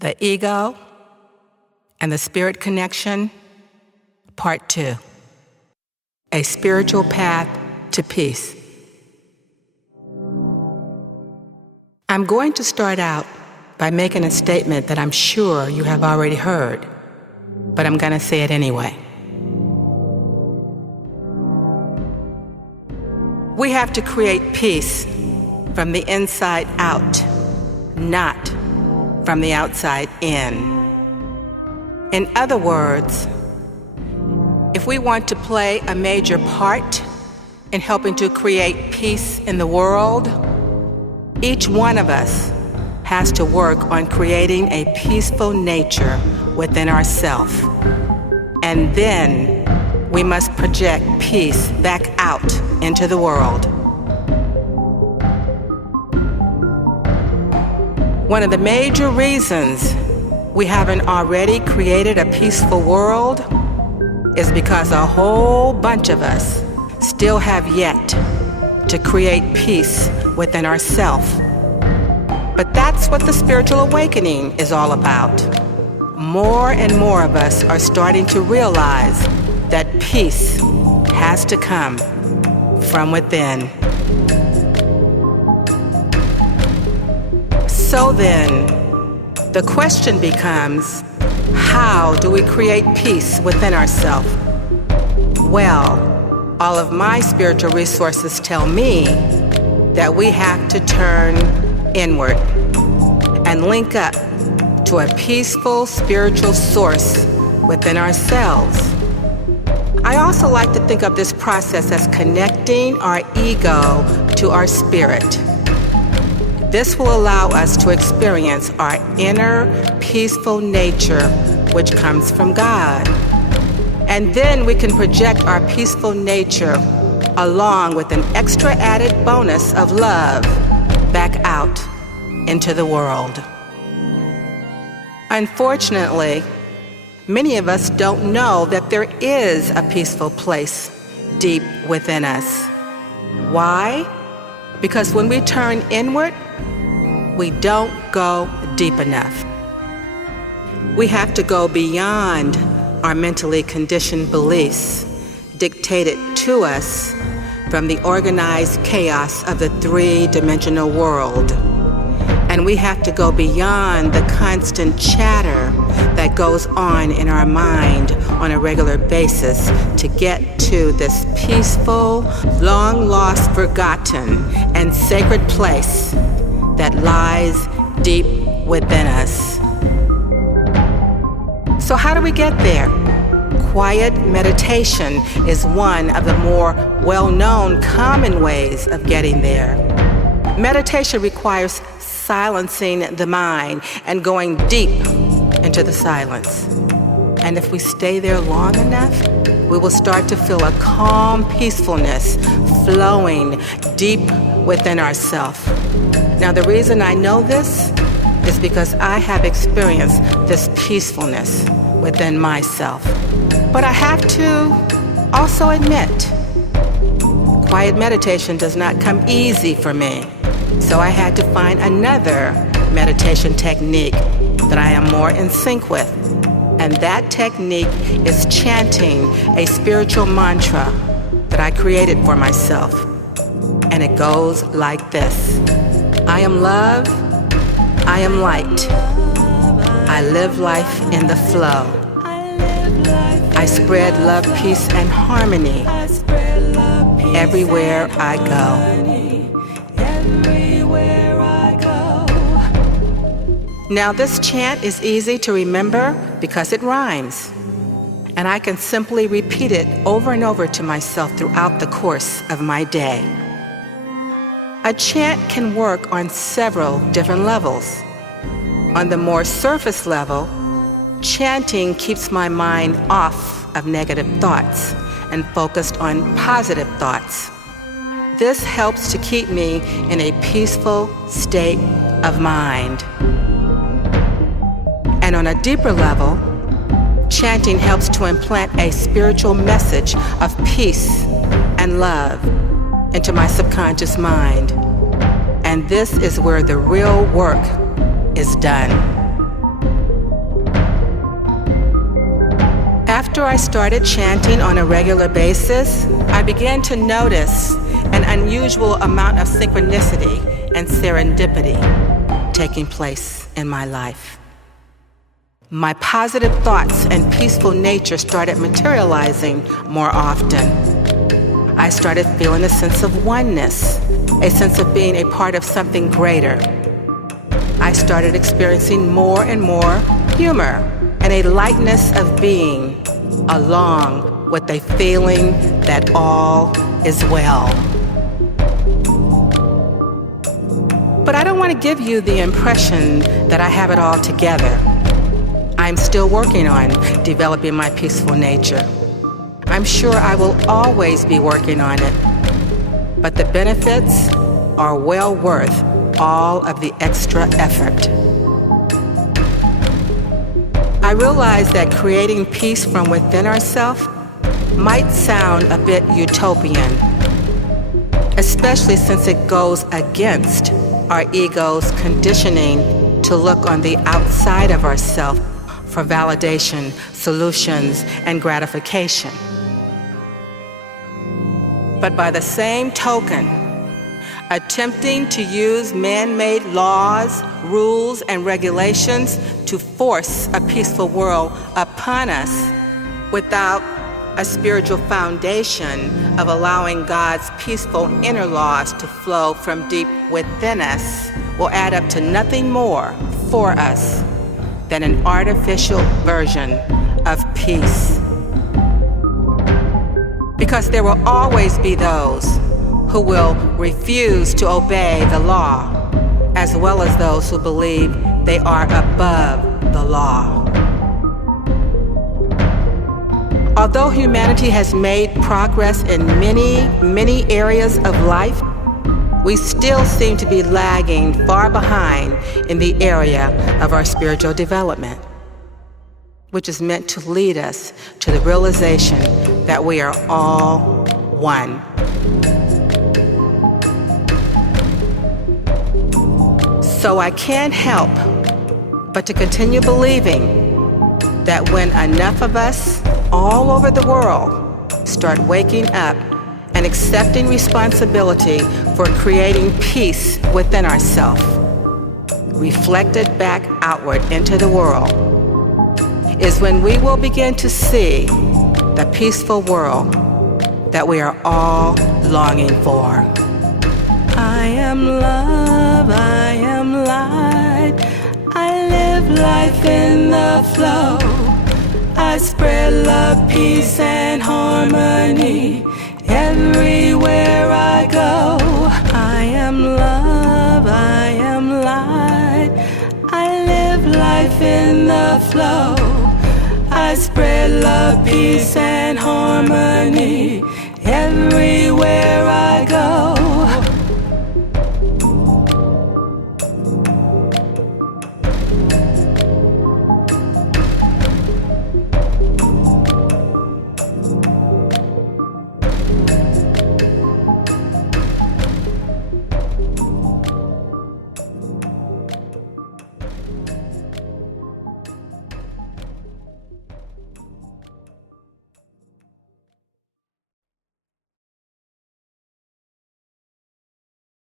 The Ego and the Spirit Connection, Part 2. A Spiritual Path to Peace. I'm going to start out by making a statement that I'm sure you have already heard, but I'm going to say it anyway. We have to create peace from the inside out, not from the outside in. In other words, if we want to play a major part in helping to create peace in the world, each one of us has to work on creating a peaceful nature within ourselves. And then we must project peace back out into the world. One of the major reasons we haven't already created a peaceful world is because a whole bunch of us still have yet to create peace within ourselves. But that's what the spiritual awakening is all about. More and more of us are starting to realize that peace has to come from within. So then, the question becomes, how do we create peace within ourselves? Well, all of my spiritual resources tell me that we have to turn inward and link up to a peaceful spiritual source within ourselves. I also like to think of this process as connecting our ego to our spirit. This will allow us to experience our inner peaceful nature, which comes from God. And then we can project our peaceful nature along with an extra added bonus of love back out into the world. Unfortunately, many of us don't know that there is a peaceful place deep within us. Why? Because when we turn inward, we don't go deep enough. We have to go beyond our mentally conditioned beliefs dictated to us from the organized chaos of the three-dimensional world. And we have to go beyond the constant chatter that goes on in our mind on a regular basis to get to this peaceful, long-lost, forgotten, and sacred place that lies deep within us. So how do we get there? Quiet meditation is one of the more well-known common ways of getting there. Meditation requires silencing the mind and going deep into the silence. And if we stay there long enough, we will start to feel a calm peacefulness flowing deep within ourselves. Now, the reason I know this is because I have experienced this peacefulness within myself. But I have to also admit, quiet meditation does not come easy for me. So I had to find another meditation technique that I am more in sync with. And that technique is chanting a spiritual mantra that I created for myself. And it goes like this. I am love, I am light. I live life in the flow. I spread love, peace, and harmony everywhere I go. Now, this chant is easy to remember because it rhymes, and I can simply repeat it over and over to myself throughout the course of my day. A chant can work on several different levels. On the more surface level, chanting keeps my mind off of negative thoughts and focused on positive thoughts. This helps to keep me in a peaceful state of mind. And on a deeper level, chanting helps to implant a spiritual message of peace and love into my subconscious mind. And this is where the real work is done. After I started chanting on a regular basis, I began to notice an unusual amount of synchronicity and serendipity taking place in my life. My positive thoughts and peaceful nature started materializing more often. I started feeling a sense of oneness, a sense of being a part of something greater. I started experiencing more and more humor and a lightness of being, along with a feeling that all is well. But I don't want to give you the impression that I have it all together. I'm still working on developing my peaceful nature. I'm sure I will always be working on it, but the benefits are well worth all of the extra effort. I realize that creating peace from within ourselves might sound a bit utopian, especially since it goes against our ego's conditioning to look on the outside of ourselves for validation, solutions, and gratification. But by the same token, attempting to use man-made laws, rules, and regulations to force a peaceful world upon us without a spiritual foundation of allowing God's peaceful inner laws to flow from deep within us will add up to nothing more for us than an artificial version of peace. Because there will always be those who will refuse to obey the law, as well as those who believe they are above the law. Although humanity has made progress in many areas of life, we still seem to be lagging far behind in the area of our spiritual development, which is meant to lead us to the realization that we are all one. So I can't help but to continue believing that when enough of us all over the world start waking up and accepting responsibility for creating peace within ourselves, reflected back outward into the world, is when we will begin to see the peaceful world that we are all longing for. I am love, I am light, I live life in the flow, I spread love, peace, and harmony everywhere I go. I am love, I am light, I live life in the flow, I spread love, peace, and harmony everywhere I go.